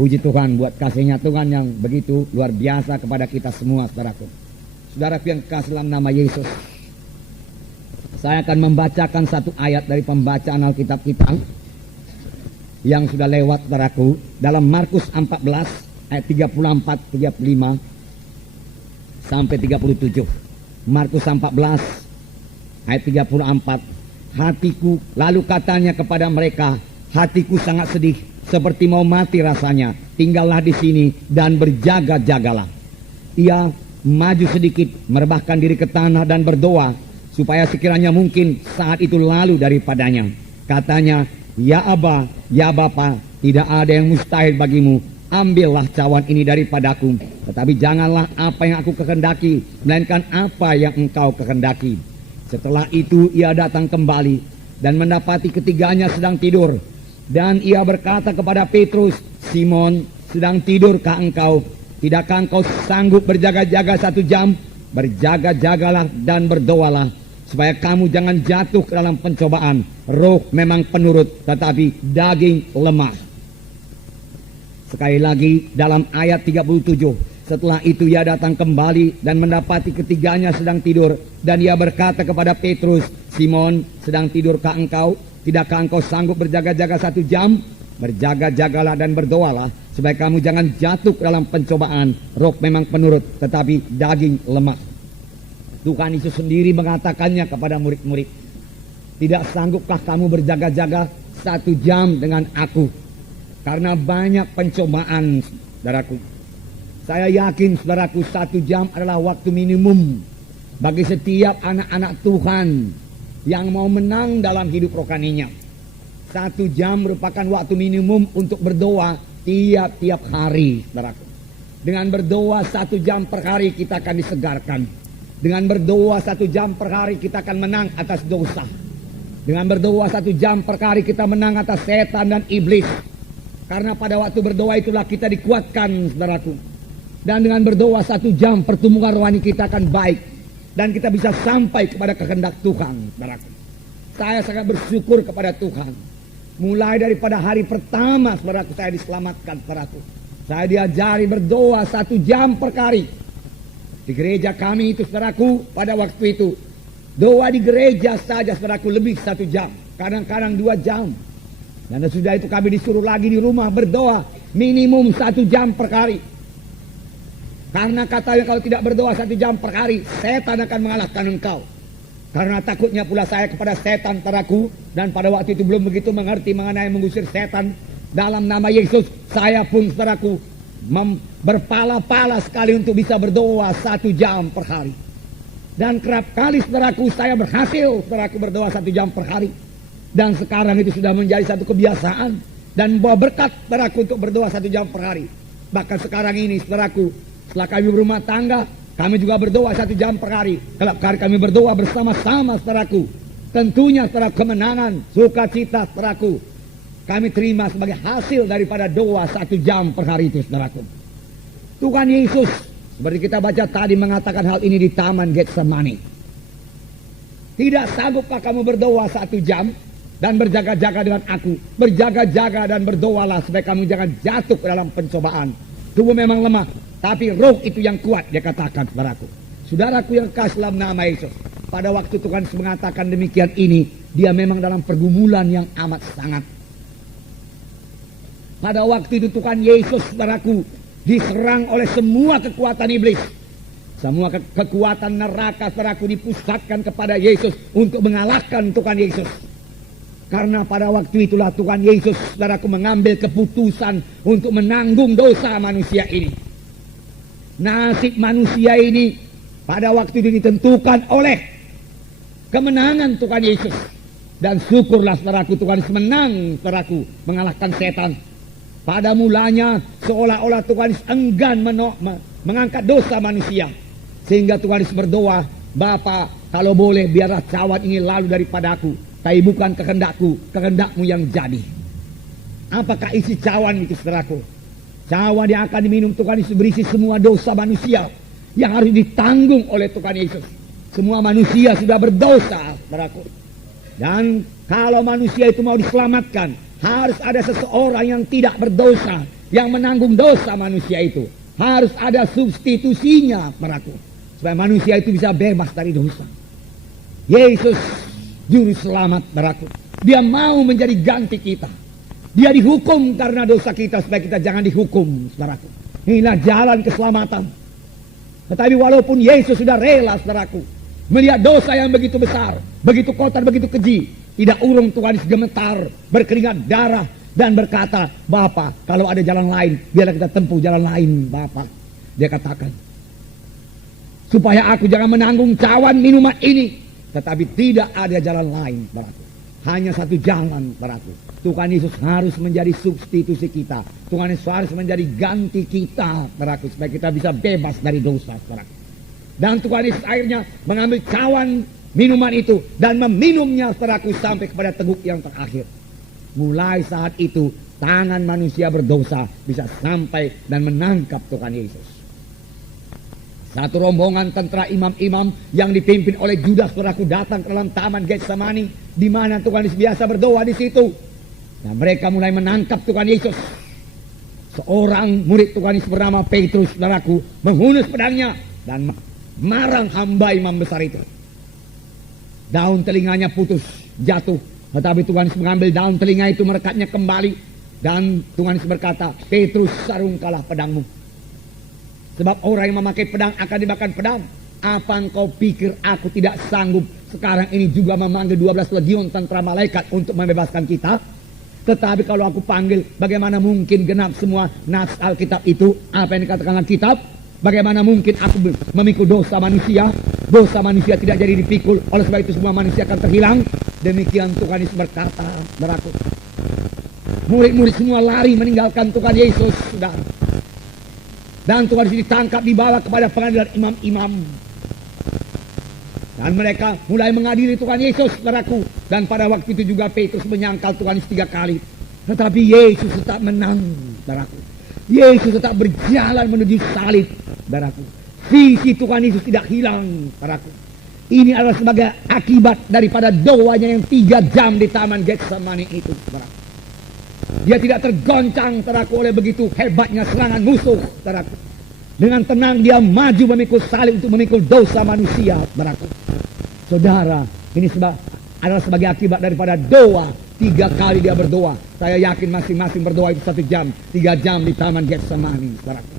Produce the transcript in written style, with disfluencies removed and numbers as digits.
Puji Tuhan buat kasihnya Tuhan yang begitu luar biasa kepada kita semua, saudaraku. Saudaraku yang kasih dalam nama Yesus, saya akan membacakan satu ayat dari pembacaan Alkitab kita yang sudah lewat, saudaraku, dalam Markus 14 ayat 34, 35 sampai 37. Markus 14 ayat 34. Hatiku, lalu katanya kepada mereka, hatiku sangat sedih, seperti mau mati rasanya. Tinggallah di sini dan berjaga-jagalah. Ia maju sedikit, merebahkan diri ke tanah dan berdoa, supaya sekiranya mungkin saat itu lalu daripadanya. Katanya, ya Aba, ya Bapa, tidak ada yang mustahil bagimu. Ambillah cawan ini daripadaku, tetapi janganlah apa yang aku kehendaki, melainkan apa yang engkau kehendaki. Setelah itu ia datang kembali dan mendapati ketiganya sedang tidur. Dan ia berkata kepada Petrus, Simon, sedang tidurkah engkau? Tidakkah engkau sanggup berjaga-jaga 1 jam? Berjaga-jagalah dan berdoalah, supaya kamu jangan jatuh ke dalam pencobaan. Roh memang penurut, tetapi daging lemah. Sekali lagi dalam ayat 37. Setelah itu ia datang kembali dan mendapati ketiganya sedang tidur. Dan ia berkata kepada Petrus, Simon, sedang tidurkah engkau? Tidakkah engkau sanggup berjaga-jaga 1 jam? Berjaga-jagalah dan berdoalah, supaya kamu jangan jatuh ke dalam pencobaan. Roh memang penurut, tetapi daging lemah. Tuhan Yesus sendiri mengatakannya kepada murid-murid, tidak sanggupkah kamu berjaga-jaga 1 jam dengan aku? Karena banyak pencobaan, saudaraku. Saya yakin, saudaraku, 1 jam adalah waktu minimum bagi setiap anak-anak Tuhan yang mau menang dalam hidup rohaninya. 1 jam merupakan waktu minimum untuk berdoa tiap-tiap hari, saudaraku. Dengan berdoa 1 jam per hari kita akan disegarkan. Dengan berdoa 1 jam per hari kita akan menang atas dosa. Dengan berdoa 1 jam per hari kita menang atas setan dan iblis. Karena pada waktu berdoa itulah kita dikuatkan, saudaraku. Dan dengan berdoa 1 jam pertumbuhan rohani kita akan baik. Dan kita bisa sampai kepada kehendak Tuhan, saudaraku. Saya sangat bersyukur kepada Tuhan. Mulai daripada hari pertama, saudaraku, saya diselamatkan, saudaraku. Saya diajari berdoa 1 jam per hari. Di gereja kami itu, saudaraku, pada waktu itu, doa di gereja saja, saudaraku, lebih 1 jam. Kadang-kadang 2 jam. Dan sudah itu kami disuruh lagi di rumah berdoa minimum 1 jam per hari. Karena katanya kalau tidak berdoa 1 jam per hari, setan akan mengalahkan engkau. Karena takutnya pula saya kepada setan, saudaraku. Dan pada waktu itu belum begitu mengerti mengenai mengusir setan. Dalam nama Yesus, saya pun, saudaraku, berpala-pala sekali untuk bisa berdoa 1 jam per hari. Dan kerap kali, saudaraku, saya berhasil, saudaraku, berdoa 1 jam per hari. Dan sekarang itu sudah menjadi satu kebiasaan. Dan membawa berkat, saudaraku, untuk berdoa 1 jam per hari. Bahkan sekarang ini, saudaraku, setelah kami berumah tangga, kami juga berdoa 1 jam per hari. Kalau kami berdoa bersama-sama, saudaraku, tentunya, saudaraku, kemenangan, sukacita, saudaraku, kami terima sebagai hasil daripada doa 1 jam per hari itu, saudaraku. Tuhan Yesus, seperti kita baca tadi, mengatakan hal ini di Taman Getsemani. Tidak sanggupkah kamu berdoa 1 jam dan berjaga-jaga dengan aku? Berjaga-jaga dan berdoalah, supaya kamu jangan jatuh ke dalam pencobaan. Tubuh memang lemah, tapi roh itu yang kuat, dia katakan, saudaraku. Saudaraku yang kasih dalam nama Yesus, pada waktu Tuhan mengatakan demikian ini, dia memang dalam pergumulan yang amat sangat. Pada waktu itu Tuhan Yesus, saudaraku, diserang oleh semua kekuatan iblis. Semua kekuatan neraka, saudaraku, dipusatkan kepada Yesus untuk mengalahkan Tuhan Yesus. Karena pada waktu itulah Tuhan Yesus, saudaraku, mengambil keputusan untuk menanggung dosa manusia ini. Nasib manusia ini pada waktu itu ditentukan oleh kemenangan Tuhan Yesus. Dan syukurlah, saudaraku, Tuhan Yesus menang, saudaraku, mengalahkan setan. Pada mulanya seolah-olah Tuhan Yesus enggan mengangkat dosa manusia. Sehingga Tuhan Yesus berdoa, Bapa, kalau boleh biarlah cawan ini lalu daripadaku, tapi bukan kehendakku, kehendakmu yang jadi. Apakah isi cawan itu, saudaraku? Cawan yang akan diminum Tuhan Yesus berisi semua dosa manusia yang harus ditanggung oleh Tuhan Yesus. Semua manusia sudah berdosa, saudaraku. Dan kalau manusia itu mau diselamatkan, harus ada seseorang yang tidak berdosa, yang menanggung dosa manusia itu. Harus ada substitusinya, saudaraku, supaya manusia itu bisa bebas dari dosa. Yesus juru selamat, saudaraku. Dia mau menjadi ganti kita. Dia dihukum karena dosa kita supaya kita jangan dihukum, saudaraku. Inilah jalan keselamatan. Tetapi walaupun Yesus sudah rela, saudaraku, melihat dosa yang begitu besar, begitu kotor, begitu keji, tidak urung Tuhan Yesus gemetar, berkeringat darah, dan berkata, Bapa, kalau ada jalan lain, biarlah kita tempuh jalan lain, Bapa. Dia katakan, supaya aku jangan menanggung cawan minuman ini, tetapi tidak ada jalan lain, saudaraku. Hanya satu jalan, saudaraku. Tuhan Yesus harus menjadi substitusi kita. Tuhan Yesus harus menjadi ganti kita, saudaraku, supaya kita bisa bebas dari dosa, saudaraku. Dan Tuhan Yesus akhirnya mengambil cawan minuman itu dan meminumnya, saudaraku, sampai kepada teguk yang terakhir. Mulai saat itu tangan manusia berdosa bisa sampai dan menangkap Tuhan Yesus. Satu rombongan tentara imam-imam yang dipimpin oleh Judas, saudaraku, datang ke dalam taman Getsemani, di mana Tuhan Yesus biasa berdoa di situ. Dan mereka mulai menangkap Tuhan Yesus. Seorang murid Tuhan Yesus bernama Petrus, saudaraku, menghunus pedangnya dan marang hamba imam besar itu. Daun telinganya putus, jatuh. Tetapi Tuhan Yesus mengambil daun telinga itu, merekatnya kembali. Dan Tuhan Yesus berkata, Petrus, sarungkanlah pedangmu. Sebab orang yang memakai pedang akan dimakan pedang. Apa engkau pikir aku tidak sanggup sekarang ini juga memanggil 12 legiun tentara malaikat untuk membebaskan kita? Tetapi kalau aku panggil, bagaimana mungkin genap semua nas Alkitab itu? Apa yang dikatakan Alkitab? Bagaimana mungkin aku memikul dosa manusia? Dosa manusia tidak jadi dipikul, oleh sebab itu semua manusia akan terhilang. Demikian Tuhan Yesus berkata, saudaraku. Murid-murid semua lari meninggalkan Tuhan Yesus, saudara. Dan Tuhan Yesus ditangkap, dibawa kepada pengadilan imam-imam. Dan mereka mulai mengadili Tuhan Yesus, saudaraku. Dan pada waktu itu juga Petrus menyangkal Tuhan Yesus 3 kali. Tetapi Yesus tetap menang, saudaraku. Yesus tetap berjalan menuju salib, saudaraku. Visi Tuhan Yesus tidak hilang, saudaraku. Ini adalah sebagai akibat daripada doanya yang 3 jam di taman Getsemani itu, saudaraku. Dia tidak tergoncang, saudaraku, oleh begitu hebatnya serangan musuh, saudaraku. Dengan tenang dia maju memikul salib untuk memikul dosa manusia, saudaraku. Saudara, ini adalah sebagai akibat daripada doa. 3 kali dia berdoa. Saya yakin masing-masing berdoa itu 1 jam, 3 jam di taman Getsemani, saudaraku.